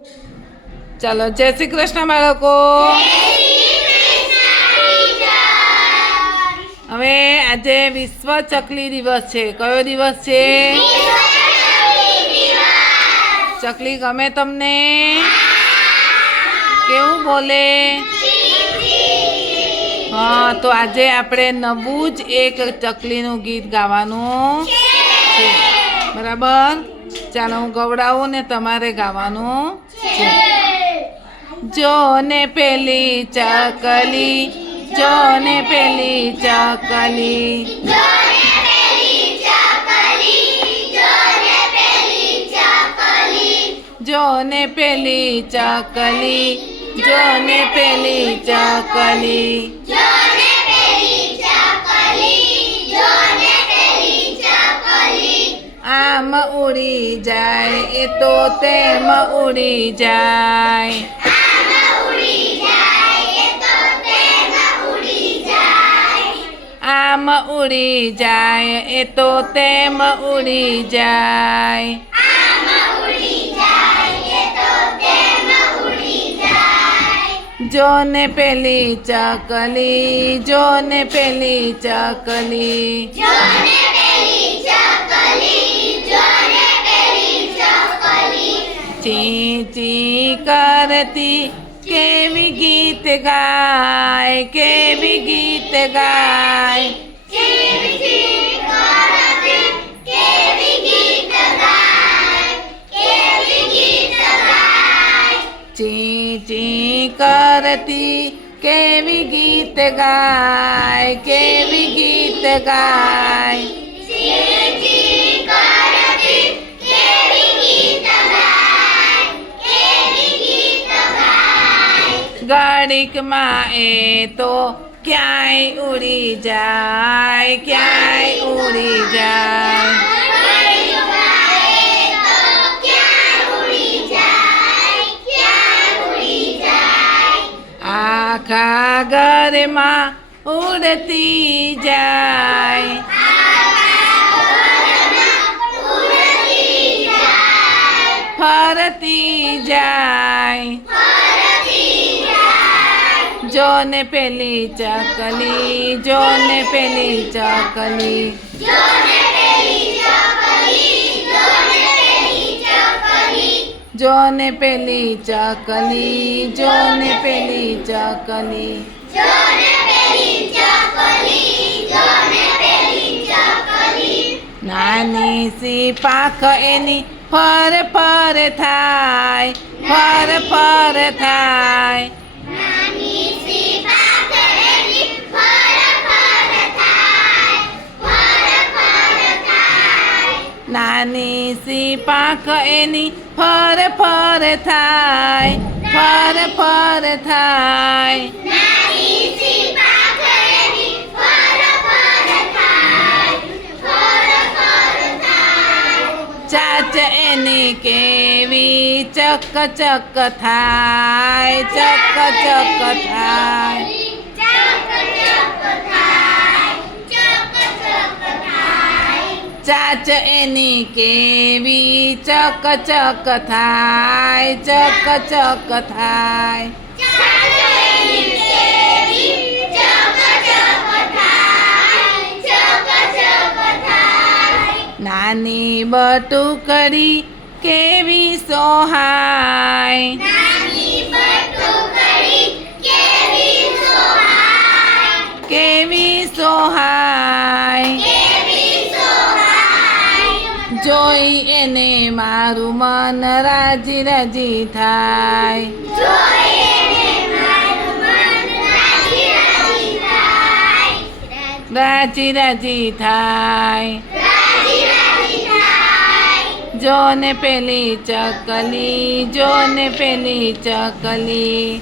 ચાલો, જય શ્રી કૃષ્ણ બાળકો. હવે આજે વિશ્વ ચકલી દિવસ છે. કયો દિવસ છે? ચકલી ગમે તમને? કેવું બોલે? હા, તો આજે આપણે નવું જ એક ચકલીનું ગીત ગાવાનું છે. બરાબર? ચાલો, હું ગવડાવું ને તમારે ગાવાનું છે. જો ને પેલી ચકલી, જો ને પેલી ચકલી, જો ને પેલી ચકલી, જો ને પેલી ચકલી, આમ ઉડી જાય એ તો તેમ ઉડી જાય, આમ ઉડી જાય એ તો તેમ ઉડી જાય, જો ને પેલી ચકલી, જો ને પેલી ચકલી, ચી ચી કરતી કેવી ગીત ગાય, કેવી ગીત ગાય, ચી ચી કરતી કેવી ગીત ગાય, કેવી ગીત ગાય, ઘડીકમાં એ તો ક્યાંય ઉડી જાય, ક્યાંય ઉડી જાય, આખા ઘરમાં ઉડતી જાય, ફરતી જાય, જો ને પેલી ચકલી, જો ને પેલી ચકલી, જો ને પેલી ચકલી, જો ને પેલી ચકલી, નાની સી પાંખ એની ફર ફર થાય, ફર ફર થાય, નાની સી પાંખ એની ફર ફર થાય, ફર ફર થાય, ચાચ એની કેવી ચક ચક થાય, ચક ચક થાય, ચાચ એની કેવી ચક ચક થાય, ચક ચક થાય, નાની બટુકડી કેવી સોહાય, કેવી સોહાય, જોઈ એને મારું મન રાજી રાજી થાય, રાજી રાજી થાય, જો ને પેલી ચકલી, જો ને પેલી ચકલી,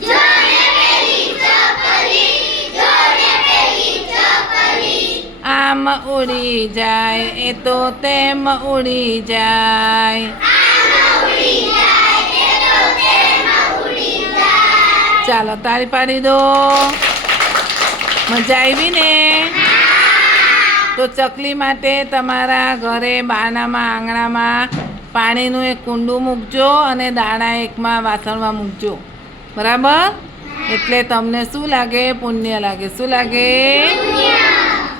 આમ ઉડી જાય એ તો તેમ ઉડી જાય, ચાલો તાળી પાડી દો. મજા આવી ને? તો ચકલી માટે તમારા ઘરે બારણામાં આંગણામાં પાણીનું એક કુંડું મૂકજો અને દાણા એકમાં વાસણમાં મૂકજો, બરાબર? એટલે તમને શું લાગે? પુણ્ય લાગે. શું લાગે?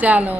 ચાલો.